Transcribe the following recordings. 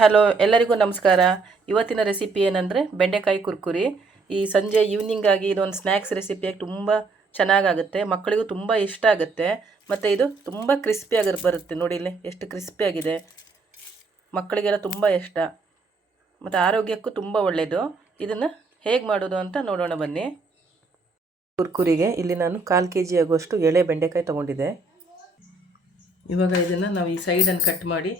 Hello, ಎಲ್ಲರಿಗೂ ನಮಸ್ಕಾರ. ಇವತ್ತಿನ ರೆಸಿಪಿ ಏನಂದರೆ ಬೆಂಡೆಕಾಯಿ ಕುರ್ಕುರಿ. ಈ ಸಂಜೆ ಈವ್ನಿಂಗ್ ಆಗಿ ಇದೊಂದು ಸ್ನ್ಯಾಕ್ಸ್ ರೆಸಿಪಿಯಾಗಿ ತುಂಬ ಚೆನ್ನಾಗಾಗುತ್ತೆ. ಮಕ್ಕಳಿಗೂ ತುಂಬ ಇಷ್ಟ ಆಗುತ್ತೆ. ಮತ್ತು ಇದು ತುಂಬ ಕ್ರಿಸ್ಪಿಯಾಗಿ ಬರುತ್ತೆ. ನೋಡಿ ಇಲ್ಲಿ ಎಷ್ಟು ಕ್ರಿಸ್ಪಿಯಾಗಿದೆ ಮಕ್ಕಳಿಗೆಲ್ಲ ತುಂಬ ಇಷ್ಟ. ಮತ್ತು ಆರೋಗ್ಯಕ್ಕೂ ತುಂಬ ಒಳ್ಳೆಯದು ಇದನ್ನು ಹೇಗೆ ಮಾಡೋದು ಅಂತ ನೋಡೋಣ ಬನ್ನಿ. ಕುರ್ಕುರಿಗೆ ಇಲ್ಲಿ ನಾನು ಕಾಲು ಕೆ ಜಿ ಆಗುವಷ್ಟು ಎಳೆ ಬೆಂಡೆಕಾಯಿ ತೊಗೊಂಡಿದ್ದೆ. ಇವಾಗ ಇದನ್ನು ನಾವು ಈ ಸೈಡನ್ನು ಕಟ್ ಮಾಡಿ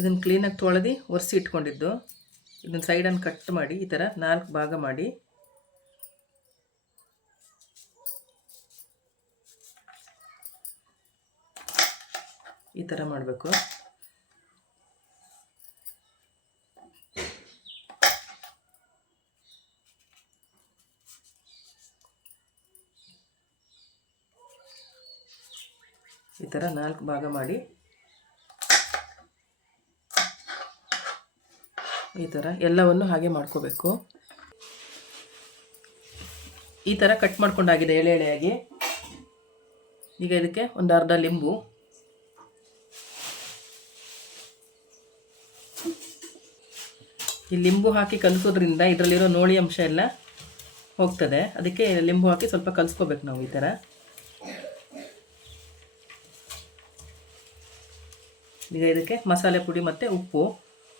ಇದನ್ನು ಕ್ಲೀನಾಗಿ ತೊಳೆದು ಒರೆಸಿ ಇಟ್ಕೊಂಡಿದ್ದು. ಇದನ್ನು ಸೈಡನ್ನು ಕಟ್ ಮಾಡಿ ಈ ಥರ ನಾಲ್ಕು ಭಾಗ ಮಾಡಿ. ಈ ಥರ ಮಾಡಬೇಕು. ಈ ಥರ ನಾಲ್ಕು ಭಾಗ ಮಾಡಿ. ಈ ಥರ ಎಲ್ಲವನ್ನು ಹಾಗೆ ಮಾಡ್ಕೋಬೇಕು. ಈ ಥರ ಕಟ್ ಮಾಡ್ಕೊಂಡಾಗಿದೆ ಎಳೆ ಎಳೆಯಾಗಿ. ಈಗ ಇದಕ್ಕೆ ಒಂದು ಅರ್ಧ ಲಿಂಬು. ಈ ಲಿಂಬು ಹಾಕಿ ಕಲಿಸೋದ್ರಿಂದ ಇದರಲ್ಲಿರೋ ನೋಳಿ ಅಂಶ ಎಲ್ಲ ಹೋಗ್ತದೆ. ಅದಕ್ಕೆ ಲಿಂಬು ಹಾಕಿ ಸ್ವಲ್ಪ ಕಲಿಸ್ಕೋಬೇಕು ನಾವು ಈ ಥರ. ಈಗ ಇದಕ್ಕೆ ಮಸಾಲೆ ಪುಡಿ ಮತ್ತು ಉಪ್ಪು.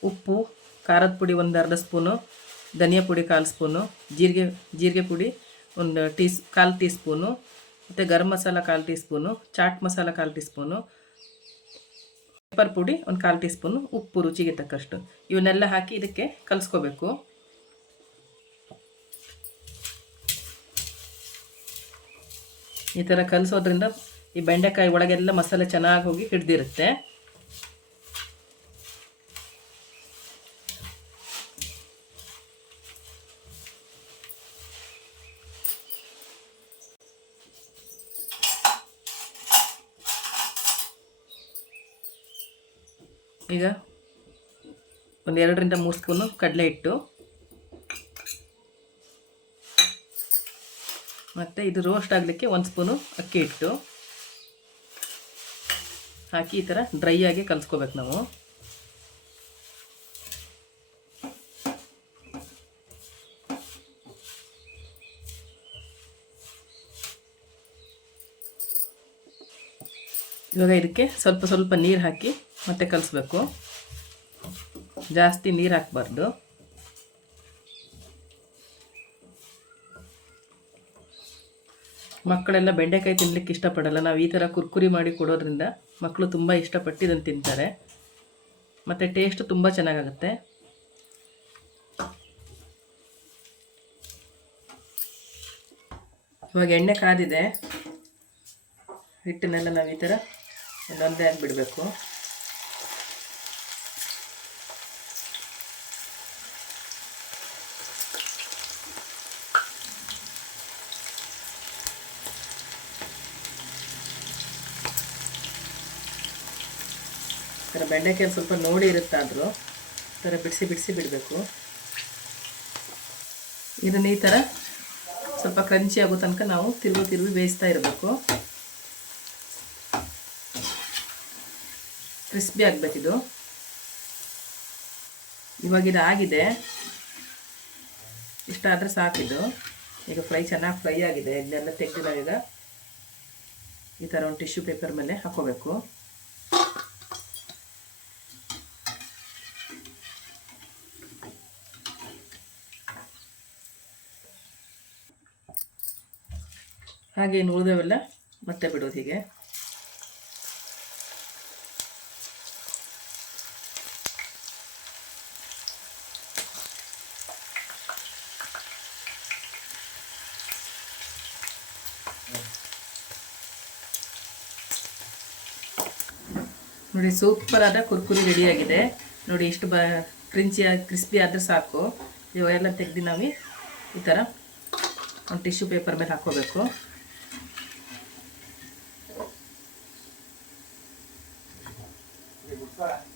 ಉಪ್ಪು ಖಾರದ ಪುಡಿ ಒಂದು ಅರ್ಧ ಸ್ಪೂನು, ಧನಿಯಾ ಪುಡಿ ಕಾಲು ಸ್ಪೂನು, ಜೀರಿಗೆ ಜೀರಿಗೆ ಪುಡಿ ಒಂದು ಟೀ ಕಾಲು ಟೀ ಸ್ಪೂನು, ಮತ್ತು ಗರಂ ಮಸಾಲ ಕಾಲು ಟೀ ಸ್ಪೂನು, ಚಾಟ್ ಮಸಾಲ ಕಾಲು ಟೀ ಸ್ಪೂನು ಪೆಪ್ಪರ್ ಪುಡಿ ಒಂದು ಕಾಲು ಟೀ ಸ್ಪೂನು, ಉಪ್ಪು ರುಚಿಗೆ ತಕ್ಕಷ್ಟು. ಇವನ್ನೆಲ್ಲ ಹಾಕಿ ಇದಕ್ಕೆ ಕಲಿಸ್ಕೋಬೇಕು. ಈ ಥರ ಕಲಿಸೋದ್ರಿಂದ ಈ ಬೆಂಡೆಕಾಯಿ ಒಳಗೆಲ್ಲ ಮಸಾಲೆ ಚೆನ್ನಾಗಿ ಹೋಗಿ ಹಿಡ್ದಿರುತ್ತೆ. ಈಗ ಒಂದು ಎರಡರಿಂದ ಮೂರು ಸ್ಪೂನು ಕಡಲೆ ಹಿಟ್ಟು. ಮತ್ತು ಇದು ರೋಸ್ಟ್ ಆಗಲಿಕ್ಕೆ ಒಂದು ಸ್ಪೂನು ಅಕ್ಕಿ ಹಿಟ್ಟು. ಹಾಕಿ ಈ ಥರ ಡ್ರೈ ಆಗಿ ಕಲಿಸ್ಕೋಬೇಕು ನಾವು. ಇವಾಗ ಇದಕ್ಕೆ ಸ್ವಲ್ಪ ಸ್ವಲ್ಪ ನೀರು ಹಾಕಿ ಮತ್ತೆ ಕಲಿಸ್ಬೇಕು. ಜಾಸ್ತಿ ನೀರು ಹಾಕಬಾರ್ದು. ಮಕ್ಕಳೆಲ್ಲ ಬೆಂಡೆಕಾಯಿ ತಿನ್ನಲಿಕ್ಕೆ ಇಷ್ಟಪಡಲ್ಲ. ನಾವು ಈ ಥರ ಕುರ್ಕುರಿ ಮಾಡಿ ಕೊಡೋದ್ರಿಂದ ಮಕ್ಕಳು ತುಂಬ ಇಷ್ಟಪಟ್ಟು ಇದನ್ನು ತಿಂತಾರೆ. ಮತ್ತು ಟೇಸ್ಟ್ ತುಂಬ ಚೆನ್ನಾಗಾಗುತ್ತೆ. ಇವಾಗ ಎಣ್ಣೆ ಕಾದಿದೆ. ಹಿಟ್ಟನ್ನೆಲ್ಲ ನಾವು ಈ ಥರ ಒಂದೊಂದೇ ಆಗಿಬಿಡಬೇಕು. ಥರ ಬೆಂಡೆಕಾಯಿ ಸ್ವಲ್ಪ ನೋಡಿ ಇರುತ್ತಾದರೂ ಥರ ಬಿಡಿಸಿ ಬಿಡಿಸಿ ಬಿಡಬೇಕು. ಇದನ್ನು ಈ ಥರ ಸ್ವಲ್ಪ ಕ್ರಂಚಿ ಆಗೋ ತನಕ ನಾವು ತಿರುಗಿ ತಿರುಗಿ ಬೇಯಿಸ್ತಾ ಇರಬೇಕು. ಕ್ರಿಸ್ಪಿ ಆಗಬೇಕಿದು ಇವಾಗ ಇದು ಆಗಿದೆ ಇಷ್ಟಾದರೆ ಸಾಕಿದು ಈಗ ಫ್ರೈ ಚೆನ್ನಾಗಿ ಫ್ರೈ ಆಗಿದೆ. ಇದನ್ನೆಲ್ಲ ತೆಗೆದಾಗ ಈಗ ಈ ಥರ ಒಂದು ಟಿಶ್ಯೂ ಪೇಪರ್ ಮೇಲೆ ಹಾಕೋಬೇಕು. ಹಾಗೆ ಇನ್ನು ಉಳಿದವೆಲ್ಲ ಮತ್ತೆ ಬಿಡೋದು ಹೀಗೆ. ನೋಡಿ ಸೂಪರ್ ಆದ ಕುರ್ಕುರಿ ರೆಡಿಯಾಗಿದೆ. ನೋಡಿ, ಇಷ್ಟು ಬ ಕ್ರಿಂಚಿ ಕ್ರಿಸ್ಪಿ ಆದರೆ ಸಾಕು. ಇವೆಲ್ಲ ತೆಗೆದು ನಾವು ಈ ಥರ ಒಂದು ಟಿಶ್ಯೂ ಪೇಪರ್ ಮೇಲೆ ಹಾಕ್ಕೋಬೇಕು. Bye.